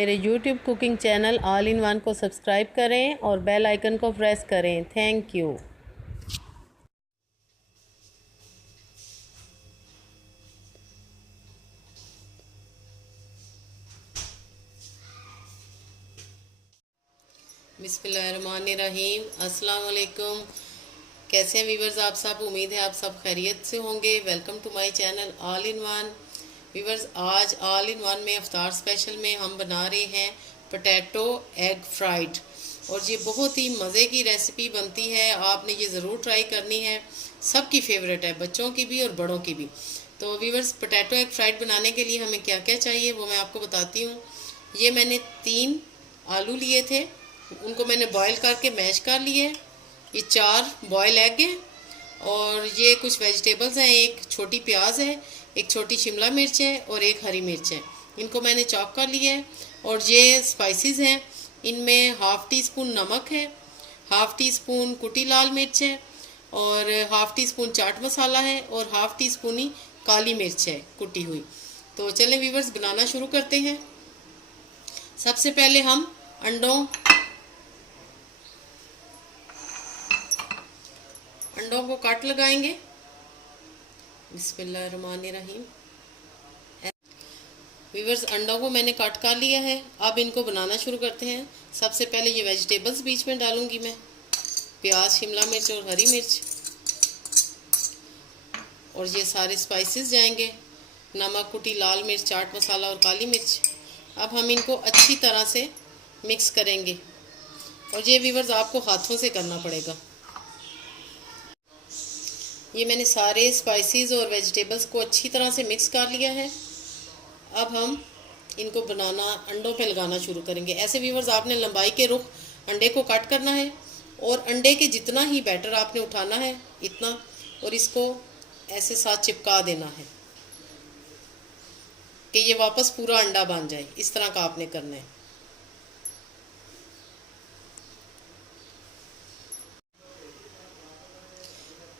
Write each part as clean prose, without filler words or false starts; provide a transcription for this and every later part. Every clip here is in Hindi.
मेरे YouTube cooking channel all in one को सब्सक्राइब करें और बेल आइकन को प्रेस करें। Thank you. बिस्मिल्लाहिर्रहमानिर्रहीम। अस्सलाम वालेकुम। कैसे हैं व्यूवर्स आप सब? उम्मीद है आप सब खैरियत से होंगे। Welcome to my channel all in one. Viewers, आज ऑल इन वन में इफ्तार स्पेशल में हम बना रहे हैं पोटैटो एग फ्राइड, और ये बहुत ही मज़े की रेसिपी बनती है। आपने ये ज़रूर ट्राई करनी है। सबकी फेवरेट है, बच्चों की भी और बड़ों की भी। तो व्यूवर्स, पोटैटो एग फ्राइड बनाने के लिए हमें क्या क्या चाहिए वो मैं आपको बताती हूँ। ये मैंने 3 आलू लिए थे, उनको मैंने बॉईल करके मैश कर लिए। ये 4 बॉयल एग हैं, और ये कुछ वेजिटेबल्स हैं। एक छोटी प्याज है, एक छोटी शिमला मिर्च है और एक हरी मिर्च है। इनको मैंने चॉप कर लिया है। और ये स्पाइसेस हैं, इनमें हाफ़ टी स्पून नमक है, हाफ़ टी स्पून कुटी लाल मिर्च है, और half tea spoon chaat masala है, और हाफ़ टी स्पून ही काली मिर्च है कुटी हुई। तो चलें व्यूवर्स, बनाना शुरू करते हैं। सबसे पहले हम अंडों को काट लगाएंगे। बिस्मिल्लाहिर्रहमानिर्रहीम। व्यूवर्स, अंडों को मैंने काट कर लिया है। अब इनको बनाना शुरू करते हैं। सबसे पहले ये वेजिटेबल्स बीच में डालूंगी मैं, प्याज, शिमला मिर्च और हरी मिर्च, और ये सारे स्पाइसेस जाएंगे, नमक, कुटी लाल मिर्च, चाट मसाला और काली मिर्च। अब हम इनको अच्छी तरह से मिक्स करेंगे, और ये व्यूवर्स आपको हाथों से करना पड़ेगा। ये मैंने सारे स्पाइसेस और वेजिटेबल्स को अच्छी तरह से मिक्स कर लिया है। अब हम इनको बनाना अंडों पे लगाना शुरू करेंगे। ऐसे व्यूवर्स, आपने लंबाई के रुख अंडे को कट करना है, और अंडे के जितना ही बैटर आपने उठाना है इतना, और इसको ऐसे साथ चिपका देना है कि ये वापस पूरा अंडा बन जाए। इस तरह का आपने करना है।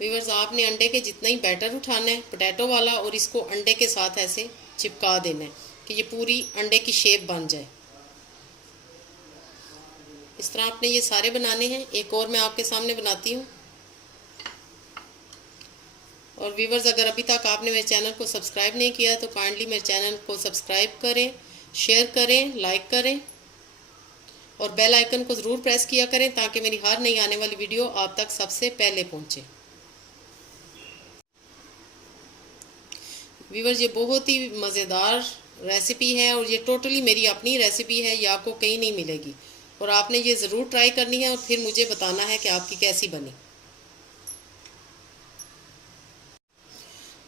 व्यूवर्स, आपने अंडे के जितना ही बैटर उठाना है पोटैटो वाला, और इसको अंडे के साथ ऐसे चिपका देना है कि ये पूरी अंडे की शेप बन जाए। इस तरह आपने ये सारे बनाने हैं। एक और मैं आपके सामने बनाती हूँ। और व्यूवर्स, अगर अभी तक आपने मेरे चैनल को सब्सक्राइब नहीं किया तो काइंडली मेरे चैनल को सब्सक्राइब करें, शेयर करें, लाइक करें, और बेल आइकन को ज़रूर प्रेस किया करें ताकि मेरी हर नई आने वाली वीडियो आप तक सबसे पहले पहुँचे। व्यूवर्स, ये बहुत ही मज़ेदार रेसिपी है, और ये टोटली मेरी अपनी रेसिपी है, ये आपको कहीं नहीं मिलेगी। और आपने ये ज़रूर ट्राई करनी है और फिर मुझे बताना है कि आपकी कैसी बनी।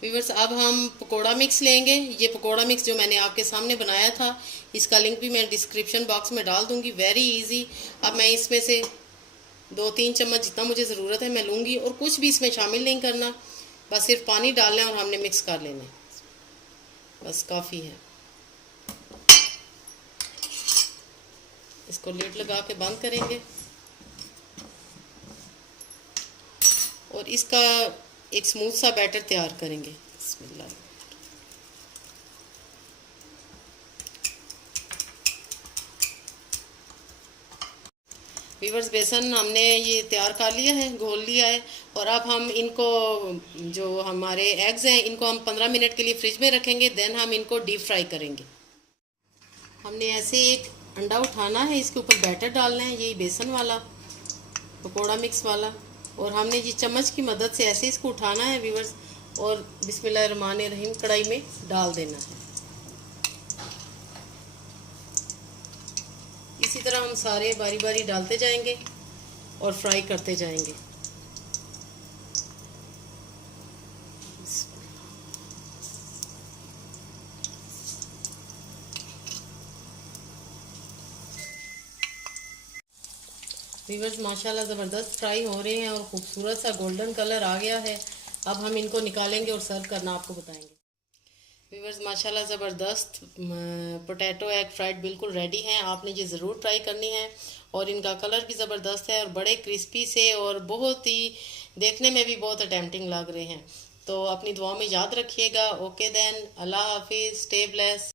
व्यूवर्स, अब हम पकोड़ा मिक्स लेंगे। ये पकोड़ा मिक्स जो मैंने आपके सामने बनाया था, इसका लिंक भी मैं डिस्क्रिप्शन बॉक्स में डाल दूँगी। Very easy. अब मैं इसमें से 2-3 चम्मच जितना मुझे ज़रूरत है मैं लूँगी, और कुछ भी इसमें शामिल नहीं करना, बस सिर्फ पानी डालना है और हमने मिक्स कर लेना है। बस काफ़ी है। इसको लिड लगा के बंद करेंगे, और इसका एक स्मूथ सा बैटर तैयार करेंगे। बिस्मिल्लाह। व्यूवर्स, बेसन हमने ये तैयार कर लिया है, घोल लिया है। और अब हम इनको, जो हमारे एग्स हैं, इनको हम 15 मिनट के लिए फ्रिज में रखेंगे। देन हम इनको डीप फ्राई करेंगे। हमने ऐसे एक अंडा उठाना है, इसके ऊपर बैटर डालना है, यही बेसन वाला पकोड़ा मिक्स वाला, और हमने ये चम्मच की मदद से ऐसे इसको उठाना है व्यूवर्स, और बिस्मिल्लाहिर्रहमानिर्रहीम कढ़ाई में डाल देना है। इसी तरह हम सारे बारी बारी डालते जाएंगे और फ्राई करते जाएंगे। व्यूवर्स, माशाल्लाह ज़बरदस्त फ्राई हो रहे हैं और ख़ूबसूरत सा गोल्डन कलर आ गया है। अब हम इनको निकालेंगे और सर्व करना आपको बताएंगे। व्यूवर्स, माशाल्लाह ज़बरदस्त पोटैटो एग फ्राइड बिल्कुल रेडी हैं। आपने ये ज़रूर ट्राई करनी है। और इनका कलर भी ज़बरदस्त है, और बड़े क्रिस्पी से, और बहुत ही देखने में भी बहुत अटेम्प्टिंग लग रहे हैं। तो अपनी दुआ में याद रखिएगा। ओके देन, अल्लाह हाफिज़, स्टे ब्लेस।